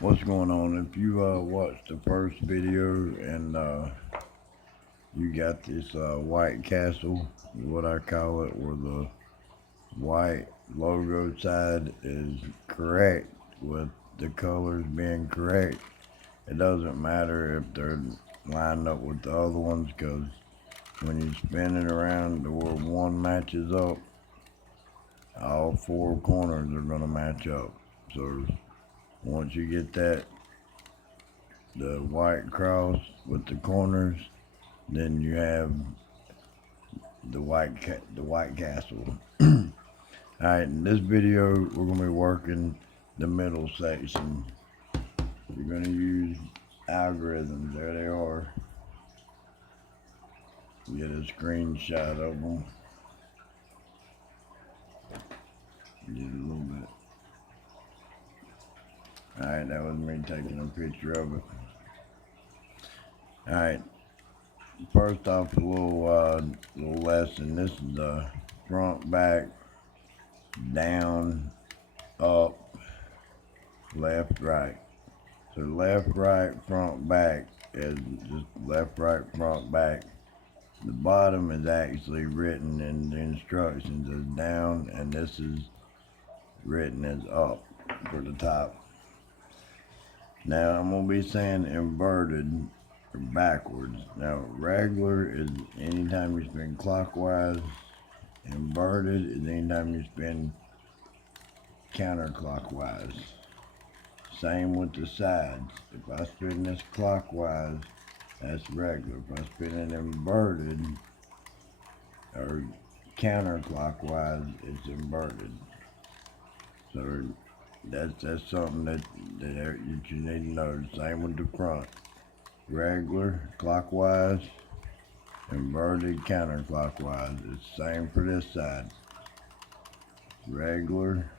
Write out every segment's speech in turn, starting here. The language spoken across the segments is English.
What's going on? If you watched the first video and you got this white castle, what I call it, where the white logo side is correct with the colors being correct, it doesn't matter if they're lined up with the other ones because when you spin it around to where one matches up, all four corners are going to match up. So once you get the white cross with the corners, then you have the white castle. All right, in this video, we're gonna be working the middle section. You're gonna use algorithms. There they are. Get a screenshot of them. Get a little bit. All right, that was me taking a picture of it. All right. First off, a little lesson. This is the front, back, down, up, left, right. So left, right, front, back is just left, right, front, back. The bottom is actually written in the instructions as down, and this is written as up for the top. Now I'm gonna be saying inverted or backwards. Now regular is anytime you spin clockwise. Inverted is anytime you spin counterclockwise. Same with the sides. If I spin this clockwise, that's regular. If I spin it inverted or counterclockwise, it's inverted. So that's something that you need to know. Same with the front. Regular, clockwise, inverted, counterclockwise. It's the same for this side. Regular,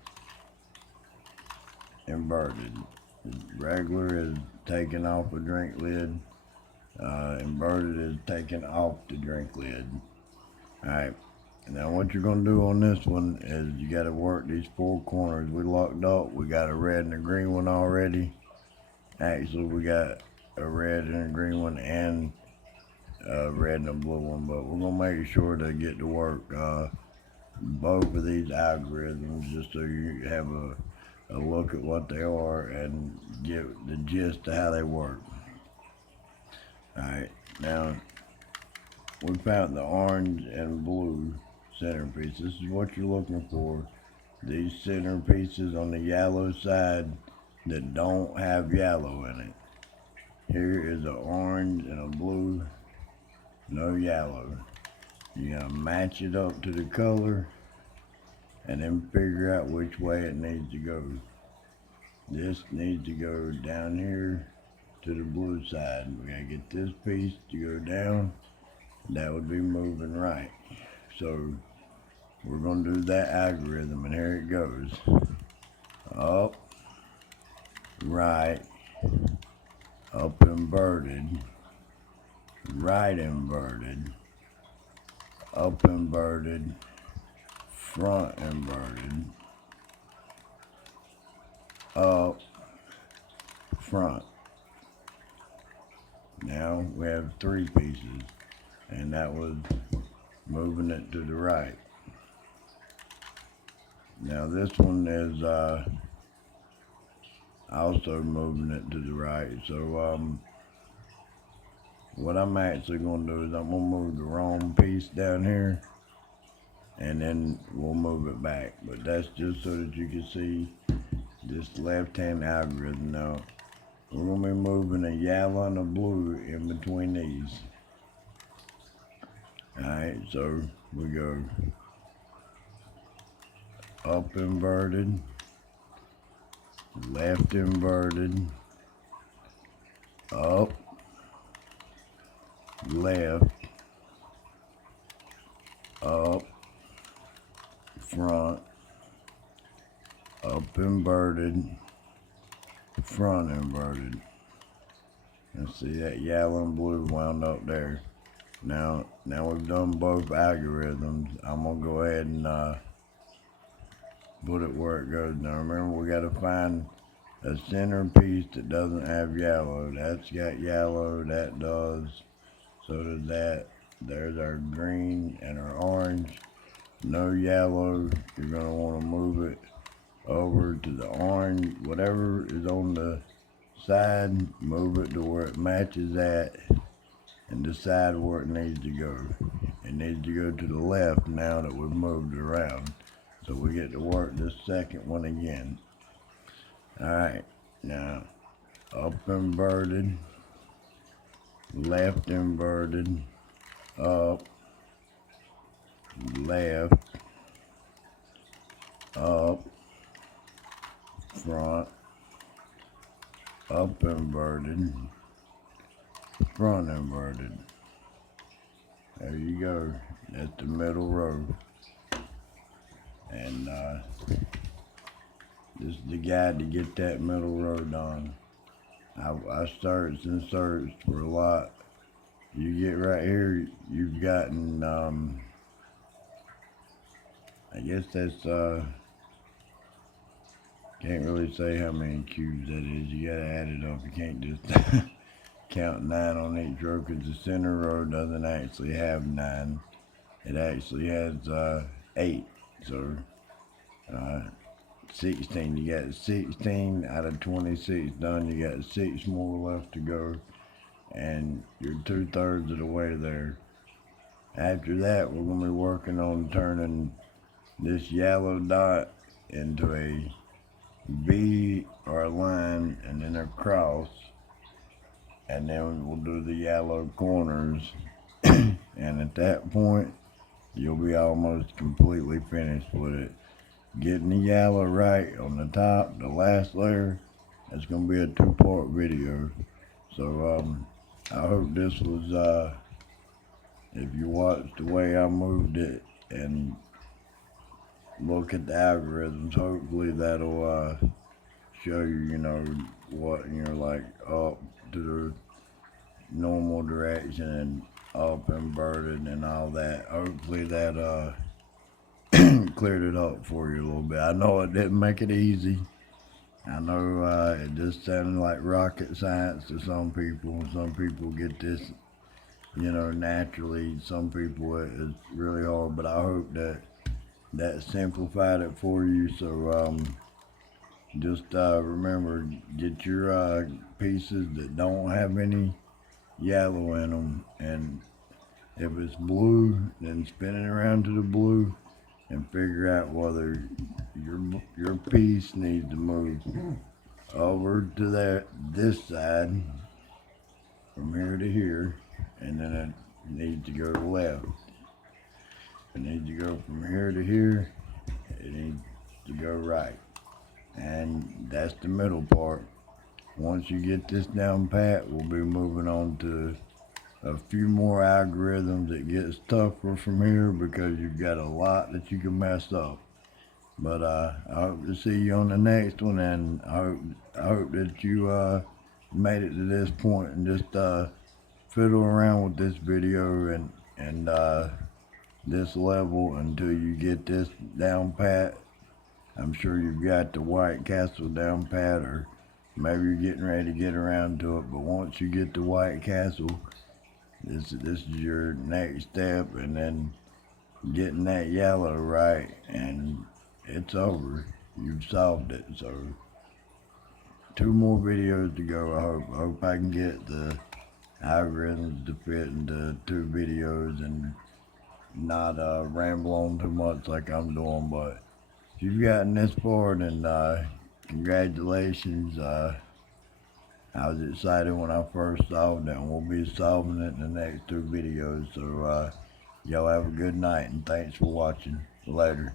inverted. Regular is taking off a drink lid. Inverted is taking off the drink lid. Alright, now what you're going to do on this one is you got to work these four corners. We locked up. We got a red and a green one already. Actually, we got a red and a green one and a red and a blue one, but we're going to make sure to get to work both of these algorithms just so you have a look at what they are and get the gist of how they work. Alright, now we found the orange and blue centerpiece. This is what you're looking for. These centerpieces on the yellow side that don't have yellow in it. Here is an orange and a blue, no yellow. You're gonna match it up to the color and then figure out which way it needs to go. This needs to go down here to the blue side. We gotta get this piece to go down. That would be moving right. So we're gonna do that algorithm, and here it goes. Up, right, up inverted, right inverted, up inverted, front inverted, up, front. Now we have three pieces, and that was moving it to the right. Now this one is also moving it to the right. So what I'm actually going to do is I'm going to move the wrong piece down here, and then we'll move it back. But that's just so that you can see this left-hand algorithm. Now we're going to be moving a yellow and a blue in between these. Alright, so we go up inverted, left inverted, up, left, up, front, up inverted, front inverted. And see that yellow and blue wound up there. Now we've done both algorithms. I'm gonna go ahead and put it where it goes. Now remember, we gotta find a centerpiece that doesn't have yellow. That's got yellow, that does. So does that. There's our green and our orange. No yellow. You're going to want to move it over to the orange. Whatever is on the side, move it to where it matches that and decide where it needs to go. It needs to go to the left now that we've moved it around. So we get to work this second one again. Alright, now up inverted, left inverted, up, left, up, front, up inverted, front inverted. There you go. That's the middle row. And this is the guide to get that middle row done. I searched and searched for a lot. You get right here, you've gotten, I guess that's, can't really say how many cubes that is. You gotta add it up. You can't just count 9 on each row, because the center row doesn't actually have 9. It actually has 8. So 16. You got 16 out of 26 done. You got 6 more left to go, and you're 2/3 of the way there. After that, we're gonna be working on turning this yellow dot into a V or a line, and then a cross, and then we'll do the yellow corners. And at that point, you'll be almost completely finished with it. Getting the yellow right on the top, the last layer, it's going to be a 2-part video. So I hope this was, if you watched the way I moved it and look at the algorithms, hopefully that'll show you, what, like up to the normal direction and up inverted and all that. Hopefully that cleared it up for you a little bit. I know it didn't make it easy. I know it just sounded like rocket science to some people. Some people get this, naturally. Some people it's really hard, but I hope that simplified it for you. So just remember, get your pieces that don't have any yellow in them, and if it's blue, then spin it around to the blue and figure out whether your piece needs to move over to this side from here to here, and then it needs to go left. It needs to go from here to here. It needs to go right. And that's the middle part. Once you get this down pat, we'll be moving on to a few more algorithms. It gets tougher from here because you've got a lot that you can mess up. But I hope to see you on the next one, and I hope that you made it to this point and just fiddle around with this video and this level until you get this down pat. I'm sure you've got the White Castle down pat, or maybe you're getting ready to get around to it. But once you get the White Castle, this is your next step, and then getting that yellow right, and it's over. You've solved it. So 2 more videos to go. I hope I can get the algorithms to fit into 2 videos and not ramble on too much like I'm doing. But if you've gotten this far, then congratulations. I was excited when I first solved it, and we'll be solving it in the next 2 videos. So y'all have a good night, and thanks for watching. Later.